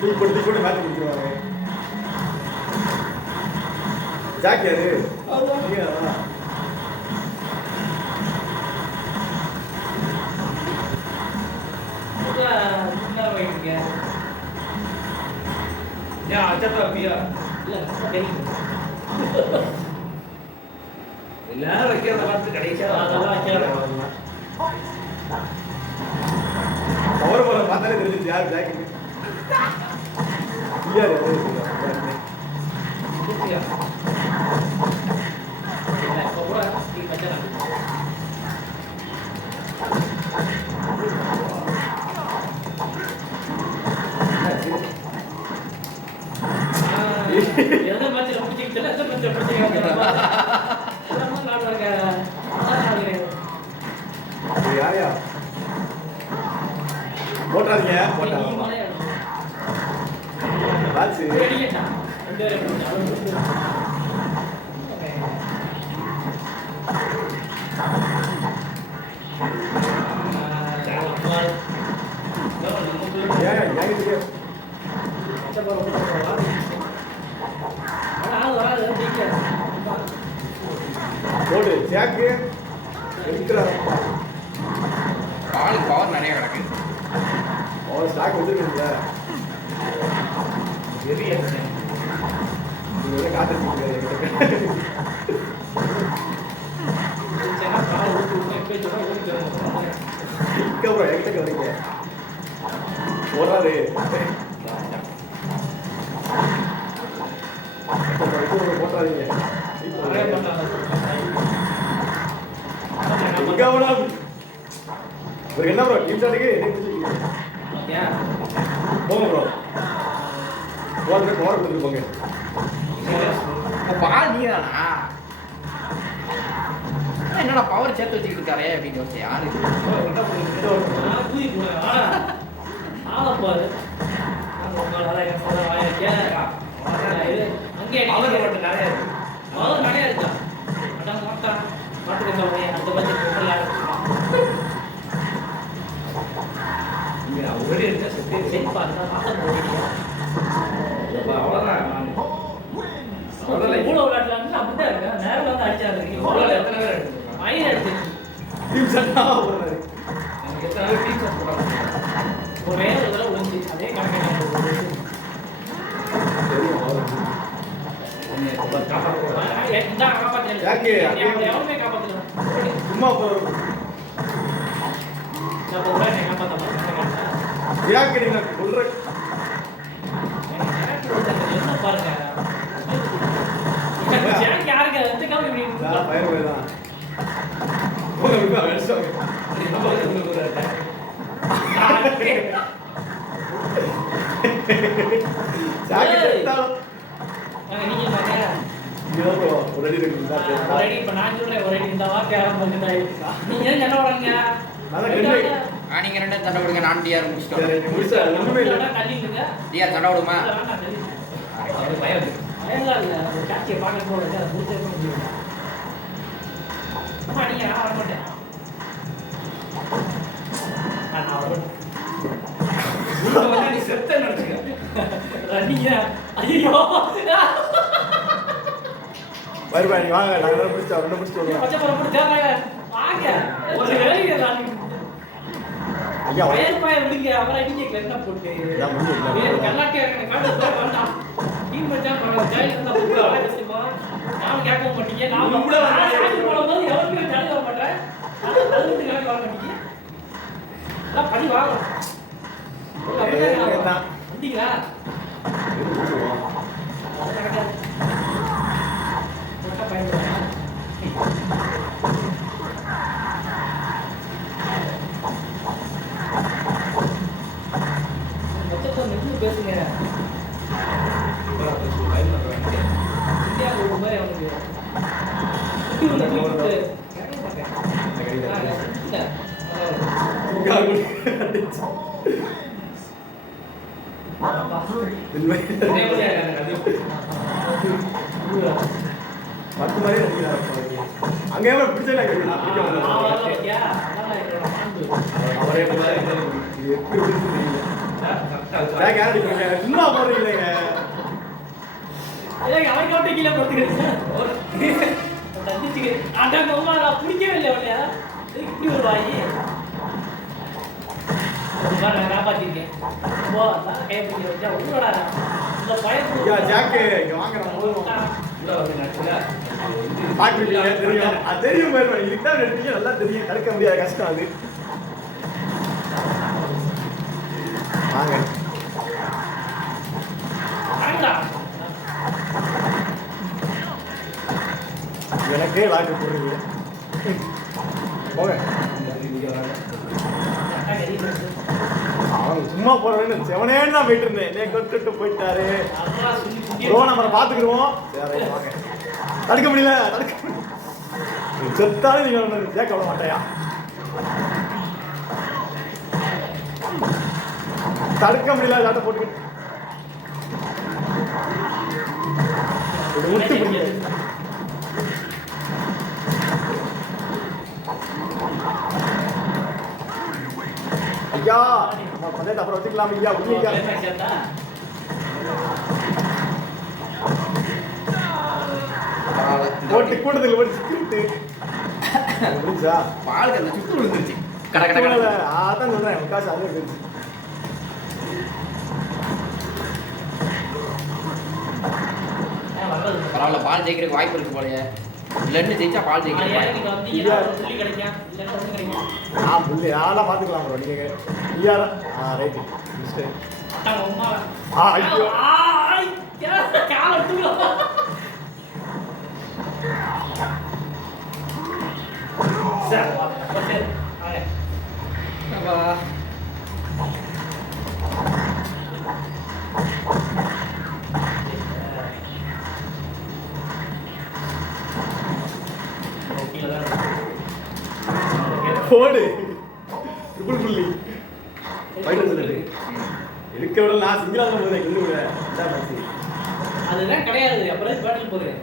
தூக்கி போட்டு மாற்றி கொடுத்துருவாங்க. ஜாக்கி அது எல்லாரும் வைக்கிறத பார்த்து கடைசியா அதெல்லாம் வைக்கிறேன். பவர் போல பார்த்தாலே தெரிஞ்சிச்சு யார் ஜாக்கெட் யாரையா போட்டாதீங்க ராஜு போடு ஜாக்கு எடுக்கிறாரு ஆளுக்கு பவர் நிறைய கிடக்கு. அவர் ஸ்டாக் வச்சிருக்கீங்களா போறாரு போட்டாதீங்க என்ன ப்ரோ டீம் ஸ்டார்ட்டுக்கு போங்க ப்ரோ போறது பவர் கொடுத்துட்டு போங்க. பால் நீ தானா? என்னடா பவர் சேர்த்து வச்சுக்கிட்டு இருக்காரே அப்படின்னு யோசிச்சு யாரு சும்மா நீங்க சொல்ற பாருங்க யாருக்கு நீங்க ரெண்டு தண்டை விடுங்க. நான் டிஆர் முடிச்சிட்டோம். டிஆர் தண்டை விடுமா? வருவாய் நீ வாங்க நாங்க முடிச்சு ஐயா வயல்பாய் விடுங்க. அவரை அடிக்க என்ன போட்டு கர்நாடகா வேண்டாம். டீம் மச்சான் ஜெயில இருந்தா புள்ள அவசியமா நாம கேட்க மாட்டீங்க. நாம கூட போடும்போது எவனுமே தடுக்க மாட்டேன். அது வந்து கேட்க மாட்டீங்க. எல்லாம் படி வாங்க. வந்தீங்களா? பேசுங்க. இந்தியா ஒரு மாதிரி அவனுக்கு பத்து மாதிரி அங்கே பிடிச்சா அவரே எப்படி ஜாக் யார் அடிக்கிறீங்க சும்மா போடுறீங்களேங்க ஏய் அவன் கவுண்டர் கீழ போட்டுக்கிறேன் தந்துச்சுக்கு அட மாமா நான் பிடிக்கவே இல்லை அவளையா இப்படி ஒரு வாயி நான் காப்பாத்திருக்கேன் போ நான் கை பிடிக்க வச்சா ஒண்ணுடா இந்த பயத்து ஐயா ஜாக்கு இங்க வாங்க நம்ம போடுவோம் பாக்குறீங்க தெரியும் அது தெரியும் மேடம் இதுக்கு தான் எடுத்தீங்க நல்லா தெரியும் தடுக்க முடியாத கஷ்டம் அது வாங்க வாங்கடா எனக்கே லாக்கு போடுறீங்க போங்க அவன் சும்மா போறேன்னு செவனேன்னு தான் போயிட்டு இருந்தேன் என்னை கொத்துட்டு போயிட்டாரு ப்ரோ நம்ம பாத்துக்கிடுவோம் சரி வாங்க தடுக்க முடியல தடுக்க முடியல செத்தாலும் நீங்க ஒன்று கேட்க விட மாட்டேயா தடுக்க முடியல லாட்டை போட்டுக்கிட்டு விட்டு முடியல ஐயா நம்ம பந்தயத்தை அப்புறம் வச்சுக்கலாம் ஐயா ஐயா போட்டு கூட்டத்தில் போட்டு சிக்கிட்டு முடிஞ்சா பாலுக்கு அந்த சுட்டு விழுந்துருச்சு கட கட கட அதான் சொல்றேன் காசு அதே போயிடுச்சு பரவாயில்ல பால் ஜெயிக்கிறதுக்கு வாய்ப்பு இருக்கு போலயே இல்லன்னு ஜெயிச்சா பால் ஜெயிக்கிறேன் நான் புள்ளி நான்லாம் பார்த்துக்கலாம் ப்ரோ நீங்கள் ஐயாரா ரைட்டு ஐயோ போடு ட்ரிபிள் புள்ளி எடுக்க விட நான் சிங்கிளாக போகிறேன் அதுதான் கிடையாது அப்புறம் பேட்டில் போகிறேன்